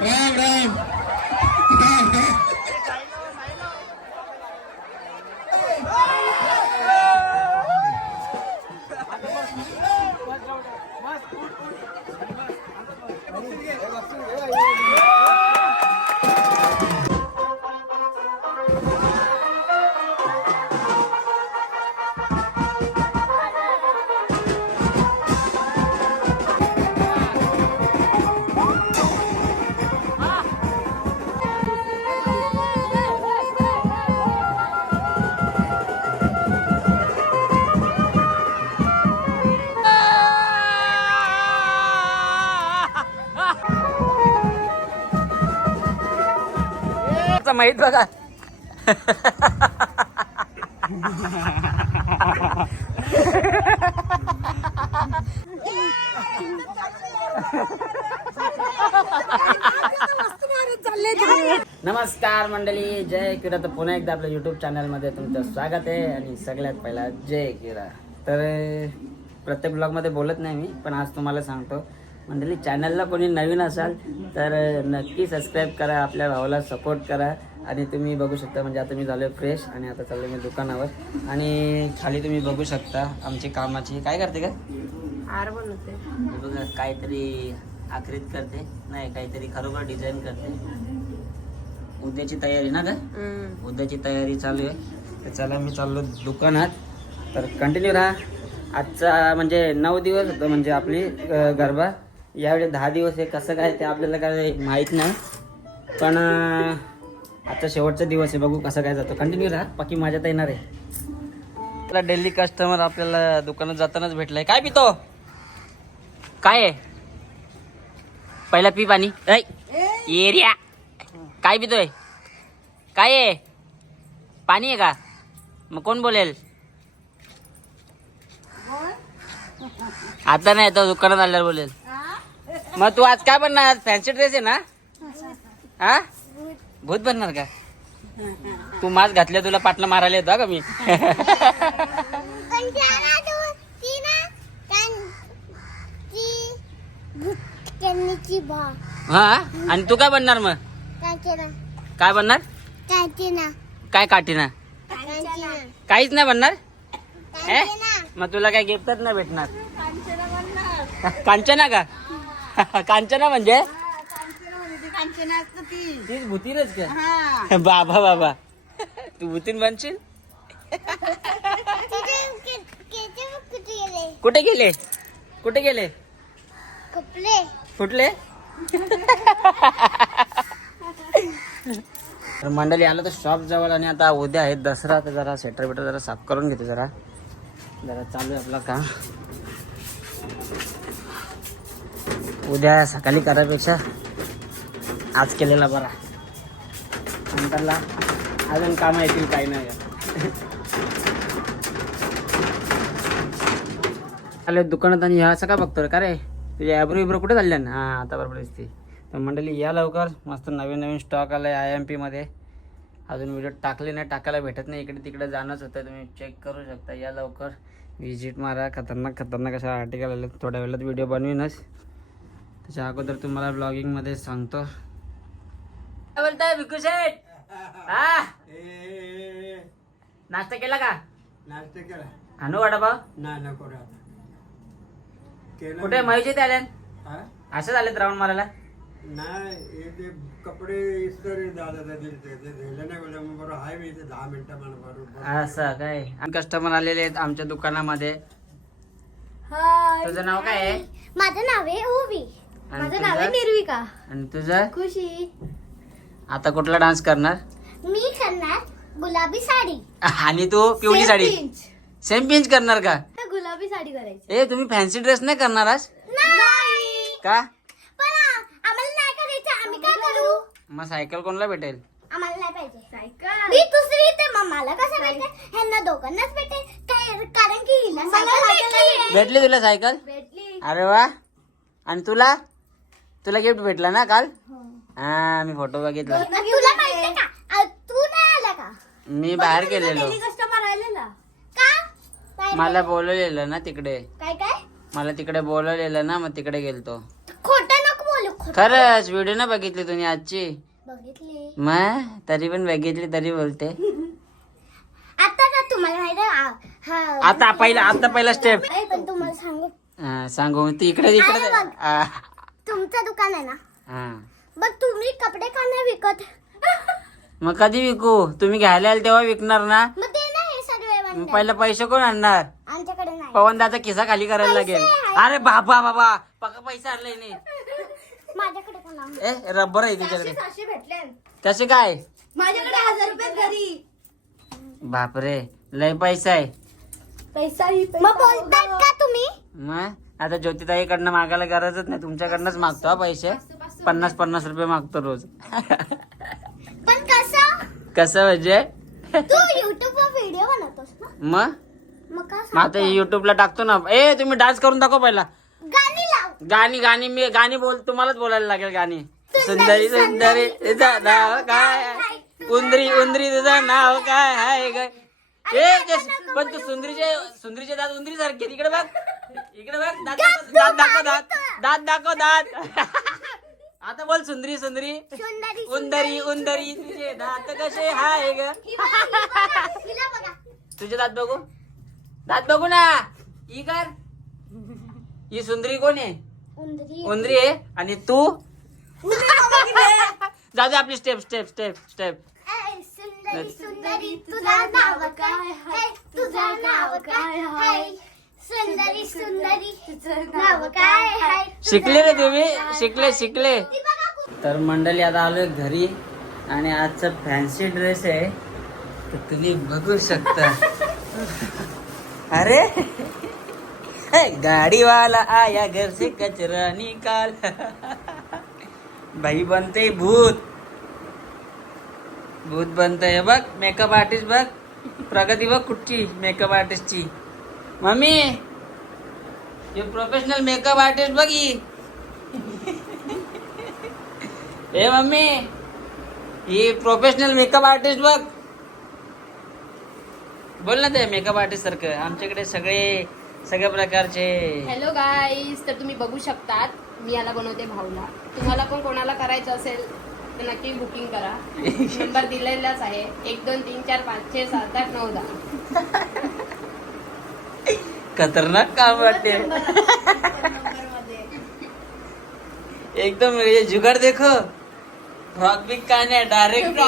räumen माहीत बघा. नमस्कार मंडळी जय किरा तर पुन्हा एकदा आपल्या युट्यूब चॅनलमध्ये तुमचं स्वागत आहे आणि सगळ्यात पहिला जय किरा तर प्रत्येक ब्लॉगमध्ये बोलत नाही मी पण आज तुम्हाला सांगतो मंडळी चॅनलला कोणी नवीन असाल तर नक्की सबस्क्राईब करा आपल्या भावाला सपोर्ट करा. आणि तुम्ही बघू शकता म्हणजे आता मी झालो आहे फ्रेश आणि आता चाललो मी दुकानावर. आणि खाली तुम्ही बघू शकता आमची कामाची. काय करते का हार बनवते. बघा काहीतरी आखरीत करते. नाही काहीतरी खरोखर डिझाईन करते. उद्याची तयारी ना का उद्याची तयारी चालू आहे. तर चला मी चाललो दुकानात. तर कंटिन्यू राहा. आजचा म्हणजे नऊ दिवस होतं म्हणजे आपली गरबा. यावेळी दहा दिवस आहे कसं काय ते आपल्याला काय माहीत नाही. पण आता शेवटचा दिवस आहे बघू कसं काय जातो. कंटिन्यू राहा बाकी माझ्यात येणार आहे. आपला डेली कस्टमर आपल्याला दुकानात जातानाच भेटलाय. काय पितो? काय आहे? पहिला पी पाणी. ऐ एरिया. काय पितोय? काय आहे? पाणी आहे का? मग कोण बोलेल? आता नाही तो दुकानात आल्यावर बोलेल. मग तू आज काय बनणार? फॅन्सी ड्रेस आहे ना? हा? भूत बनणार का? तू मास्क घातल्या तुला पाटणं मारायला येतो का मी? हा? आणि तू काय बनणार मग? काय बनणार? काय कांचना काहीच नाही बनणार? मग तुला काय गिफ्टच नाही भेटणार? कांचना का? कांचना म्हणजे? ती तीच भूतीनच का? हा. बाबा बाबा. तू भूतीन बनशील? बघ कुठे गेले? कुठे गेले? कुठले तर मंडळी आलं तर शॉप जवळ आणि आता उद्या आहे दसरा. तर जरा सेटर बिटर जरा साफ करून घेतो जरा. जरा चालू आहे आपलं काम. उद्या सकाळी करायपेक्षा आज केलेला बरा. नंतरला अजून कामं येतील काही नाही आले दुकानात आणि ह्या असं का बघतो रे का रे? तुझे ॲब्रो इब्रो कुठे चालले ना? हां आता बरोबर दिसते. तर मंडळी या लवकर. मस्त नवीन नवीन स्टॉक आला आहे आय एम पीमध्ये अजून व्हिडिओ टाकले नाही टाकायला भेटत नाही. इकडे तिकडे जाणंच होतं. तुम्ही चेक करू शकता. या लवकर. व्हिजिट मारा. खतरनाक खतरनाक अशा आर्टिकल आले थोड्या वेळात व्हिडिओ बनवीनच. त्याच्या अगोदर तुम्हाला ब्लॉगिंगमध्ये सांगतो. काय बोलताय भिकू शेठ हा नाश्ता केला का? नाश्ता केला. आणू वडापाव? नाही नको केलं कुठे मयुजी ते आल्या हा? असं झालेत राऊंड मारायला? नाही हे ते कपडे इस्त्री दादा दिले ते ते दिले नाही मग बरोबर आहे मी इथे दहा मिनिटं मला बरोबर असं काय? कस्टमर आलेले आहेत आमच्या दुकानामध्ये. तुझं नाव काय आहे? माझं नाव आहे ओवी. आणि माझं नाव आहे तुझं? निर्विका. आणि तुझं खुशी. आता कुठला डान्स करणार? मी करणार गुलाबी साडी. आणि तू पिवळी साडी? सेम पिंच करणार का? गुलाबी साडी करायची. ए तुम्ही फॅन्सी ड्रेस नाही करणार आज? नाही. का? पण आ- आम्हाला नाही करायचं. आम्ही काय करू? मग सायकल कोणाला भेटेल? आम्हाला नाही पाहिजे. सायकल मी दुसरी ते कसं भेटेल? ह्यांना दोघांनाच भेटेल. काय कारण की हिला सायकल भेटली तुला सायकल? भेटली. अरे वा. आणि तुला? तुला गिफ्ट भेटला ना काल? हा. मी फोटो बघितला. तुला माहिती का? आ, तू नाही आला का? मी बाहेर गेलेलो. कस्टमर आलेला. का? काय मला बोलवलेलं ना तिकडे. काय काय? मला तिकडे बोलवलेलं ना मग तिकडे गेलतो. खोटं नको बोलू खरंच व्हिडिओ ना बघितली तुम्ही आजची. बघितली. मग? तरी पण बघितली तरी बोलते. आता ना तुम्हाला माहिती आहे, आ- हा. आता पहिला आता पहिला स्टेप पण तुम्हाला सांगू. सांगू. ती इकडे इकडे. हा, तुमचं दुकान आहे ना? हा. मग तुम्ही कपडे का नाही विकत? मग कधी विकू? तुम्ही घ्यायला याल तेव्हा विकणार ना? मग ते नाही सगळे मग बंद पहिला पैसे कोण आणणार? आमच्याकडे नाही. पवनदाचा खिसा खाली करायला लागेल. अरे बाबा बाबा पक्का पैसा आणलाय नाही माझ्याकडे आहे. ए रबर आहे तुझ्याकडे भेटले. कसे काय? माझ्याकडे हजार रुपये घरी. बापरे लय पैसा आहे. पैसा ही मग बोलतात का तुम्ही? मग? आता ज्योतिताईकडनं मागायला गरजच नाही. तुमच्याकडनंच मागतो हा पैसे. पन्नास पन्नास रुपये मागतो रोज. पण कसं? कसं म्हणजे? तू युट्यूब वर व्हिडिओ बनवतोस ना? मग? मग का मग आता युट्यूबला टाकतो ना. ए तुम्ही डान्स करून दाखव पहिला. गाणी लाव. गाणी गाणी मी गाणी बोल तुम्हालाच बोलायला लागेल गाणी. सुंदरी सुंदरी तुझं नाव काय आहे? उंदरी उंदरी तुझं नाव काय आहे? ग ए ते- पण तू सुंदरीचे सुंदरीचे दात उंदरी सारखे इकडे बघ. इकडे बघ दात दाखव, दात दाखव दात. दात दाखव दात. आता बोल सुंदरी सुंदरी. सुंदरी उंदरी उंदरी. तुझे दात कसे हाय ग? हिला बघा. तुझे दात बघू? दात बघू ना. ही कर. ही सुंदरी कोण आहे? उंदरी उंदरी आहे. आणि तू? जाऊ दे आपली स्टेप स्टेप स्टेप स्टेप सुंदरी सुंदरी तुझं नाव काय? तुझं नाव काय? सुंदरी सुंदरी तुझं नाव काय? शिकले रे तुम्ही? शिकले शिकले. तर मंडळी आता आलोय घरी आणि आजचा फॅन्सी ड्रेस आहे. तर तुम्ही बघू शकता. अरे! हे, गाडीवाला आया घर से कचरा निकाल. भाई बनते भूत. भूत बनतंय. बघ मेकअप आर्टिस्ट बघ. प्रगती बघ कुठची मेकअप आर्टिस्टची मम्मी हे प्रोफेशनल मेकअप आर्टिस्ट बघ. ही मम्मी ही प्रोफेशनल मेकअप आर्टिस्ट बघ. बोल ना ते मेकअप आर्टिस्ट सारखं. आमच्याकडे सगळे सगळ्या प्रकारचे. हॅलो गाईज तर तुम्ही बघू शकतात मी याला बनवते भाऊला तुम्हाला पण कोणाला करायचं असेल तर नक्की बुकिंग करा. नंबर दिलेलाच आहे. एक दोन तीन चार पाच छे सात आठ नऊ दहा. खतरनाक काम वाटते. एकदम ये जुगाड देखो. फ्रॉक बिक काय नाही डायरेक्ट.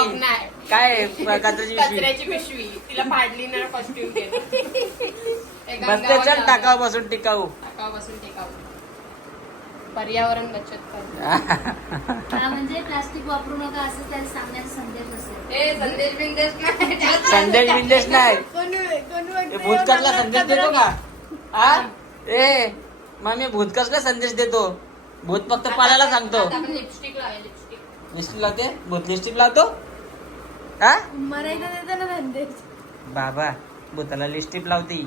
काय कचऱ्याची पिशवी. तिला पाडली ना कॉस्ट्युम बसते चल टाकाव बसून टिकाऊ. टाकावापासून टेकाऊ. पर्यावरण बचत कर. म्हणजे प्लास्टिक वापरू नका असं त्याला सांगण्याचा संदेश असेल. संदेश बिंदेश नाही. संदेश बिंदेश नाही. कोण- भूतकाळला संदेश देतो का? हा ए मग मी भूतकाळला संदेश देतो? भूत फक्त पालायला सांगतो. लिपस्टिक लिपस्टिक लावते? भूत लिस्टिक लावतो? हा मरायला देतो ना संदेश. बाबा भूताला लिस्टिप लावती.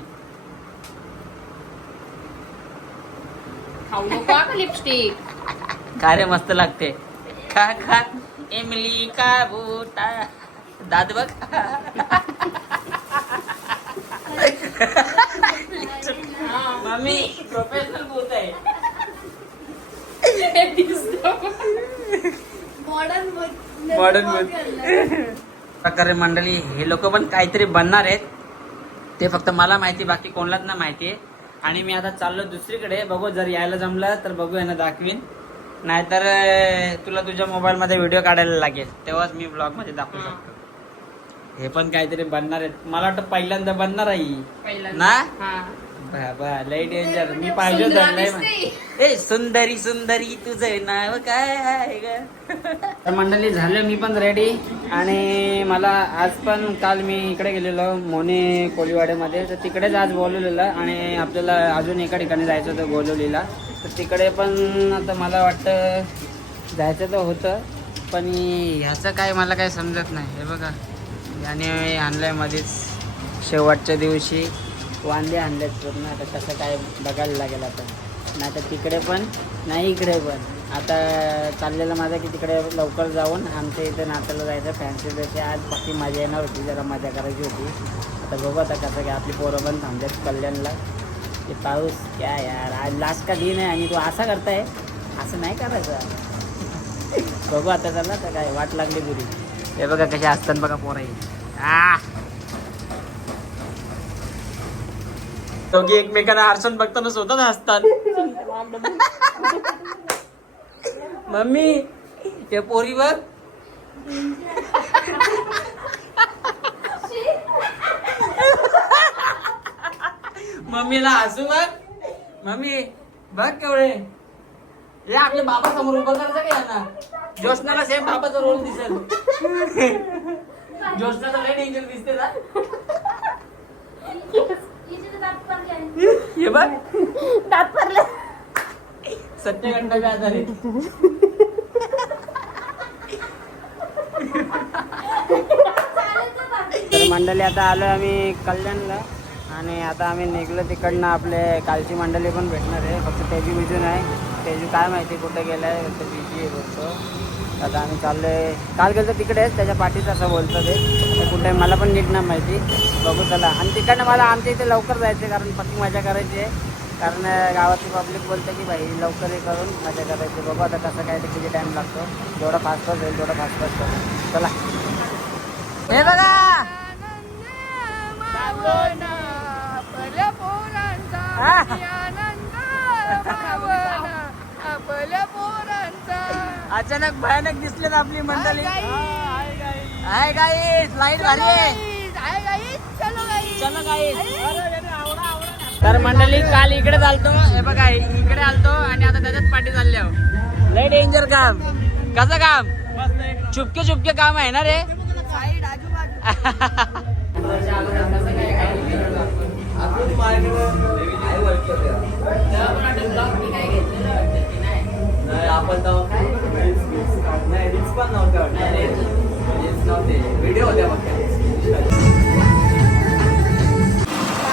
का लिपस्टिक काय रे मस्त लागते? खा खा. इमली का भूता? दात बघ. मम्मी प्रोफेशनल आहे. मॉडर्न प्रकारे मंडळी हे लोक पण काहीतरी बनणार आहेत. ते फक्त मला माहिती बाकी कोणालाच नाही माहिती आहे. आणि मी आता चाललो दुसरीकडे. बघू जर यायला जमलं तर बघू यांना दाखवीन. नाहीतर तुला तुझ्या मोबाईलमध्ये व्हिडिओ काढायला लागेल. तेव्हाच मी ब्लॉगमध्ये दाखवू शकतो. हे पण काहीतरी बनणार आहेत. मला वाटतं पहिल्यांदा बनणार आहे ही. पहिल्यांदा. ना? हा. बाबा लय डेंजर मी पाहिजे सुंदरा होतं. ए सुंदरी सुंदरी तुझं नाव काय आहे ग? तर मंडळी झाले मी पण रेडी आणि मला आज पण काल मी इकडे गेलेलो मोने कोळीवाड्यामध्ये तर तिकडेच आज बोलवलेलं आणि आपल्याला अजून एका ठिकाणी जायचं होतं गोलवलीला तर तिकडे पण आता मला वाटतं जायचं तर होतं. पण ह्याचं काय मला काय समजत नाही. हे बघा. याने आणलंय मध्येच शेवटच्या दिवशी. वांदे आणलेत पूर्ण. आता कसं काय बघायला लागेल आता. नाही तर तिकडे पण नाही इकडे पण. आता चाललेलं माझं की तिकडे लवकर जाऊन आमच्या इथं नात्याला जायचं. फॅन्सी ड्रेस आज बाकी मजा येणार होती. जरा मजा करायची होती. आता बघू आता कसं काय आपली पोरं पण थांबतात कल्याणला. ते पाऊस क्या यार. आज लास्ट का दिन आहे आणि तू असा करताय. असं नाही करायचं. बघू आता चला तर काय वाट लागली बुरी हे बघा कशा असतात बघा पोराई आ! दोघी एकमेकांना आरसून बघताना स्वतःच हसतात. मम्मी हे पोरीवर. मम्मीला हसू बघ. मम्मी बघ केवढे. हे आपल्या बाबा समोर उभं करायचं का यांना? ज्योत्नाला सेम बाबाचा रोल दिसेल. ज्योत्नाचं लय डेंजर दिसते ना. हे बघ. दात पडले. सत्यघंटा बी तर मंडळी आता आलो आम्ही कल्याणला आणि आता आम्ही निघलो तिकडनं आपले कालची मंडळी पण भेटणार आहे. फक्त तेजू बिजू नाही. तेजू काय माहिती कुठे गेलाय फक्त बिझी आहे बोलतो आता आम्ही चाललोय. काल गेलो तिकडेच त्याच्या पाठीत असं बोलतो ते. कुठे मला पण नीट नाही माहिती. बघू चला. आणि तिकडनं मला आमच्या इथे लवकर जायचं कारण पक्की मजा करायची आहे. कारण गावातली पब्लिक बोलते की भाई लवकर हे करून मजा करायची बघू आता कसं काय ते किती टाईम लागतो. जेवढा फास्ट फास्ट होईल तेवढा फास्ट फास्ट करू चला. हे बघा. अचानक भयानक दिसले ना आपली मंडळी. हाय गाईस लाइट भारी आहे. तर मंडळी काल इकडे चालतो. हे बघा इकडे आलतो आणि आता त्याच्यात पाठी चालले आहो लय डेंजर काम. कसं काम? चुपके चुपके काम आहे ना रे?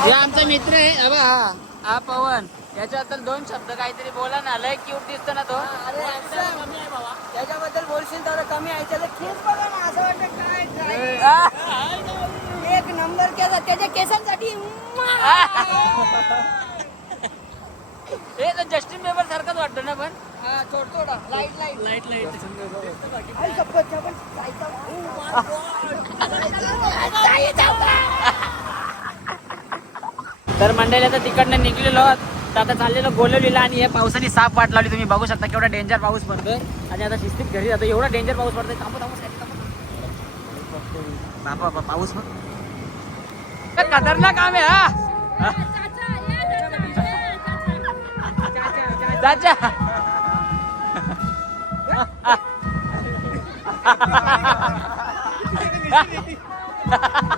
हे आमचा मित्र आहे. अबा हा. हा पवन. याच्याबद्दल दोन शब्द काहीतरी बोला ना. लय क्यूट दिसतो ना तो. त्याच्याबद्दल बोलशील तर कमी आहे. त्याचं केस बघा ना असं वाटतं काय एक नंबर केस त्याच्या केसांसाठी हे तर जस्टिन बेबर सारखंच वाटतो. थोड थोडा लाइट लाइट. Light light. आई शपथ शपथ जायचं. तर मंडळी आता तिकडनं निघलेलो तर आता चाललेलो गोलवलीला आणि हे पावसाने साफ वाट लावली. तुम्ही बघू शकता केवढा डेंजर पाऊस पडतोय. आणि आता शिस्तीत घरी जातो एवढा डेंजर पाऊस पडतोय. थांबू थांबू. बापा बापा पाऊस खतरनाक काम आहे हा. चाचा. Ha ha ha ha!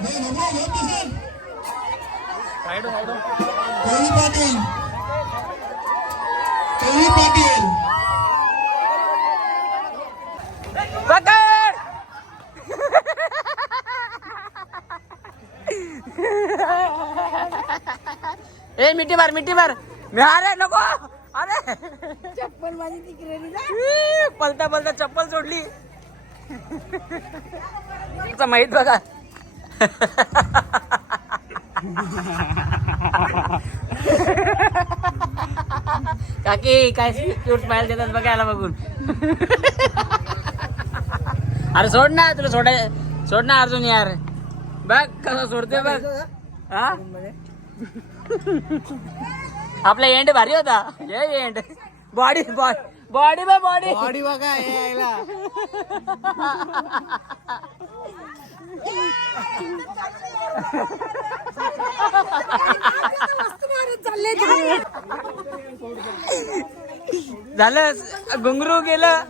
कोळी पाटील कोळी पाटील ए मिठी मार मिठी मार. मी अरे नको. अरे. चप्पल माझी तिकडे पलता पलता चप्पल सोडली. माहीत बघा. काकी काय क्यूट स्माइल देतात बघायला बघून. अरे सोड ना तुला सोडाय सोड ना अर्जुन यार. बघ कसं सोडतोय बघ. हा? आपला एंड भारी होता. हे end body body body body body बघा यायला. झालं घुंगरू गेलं.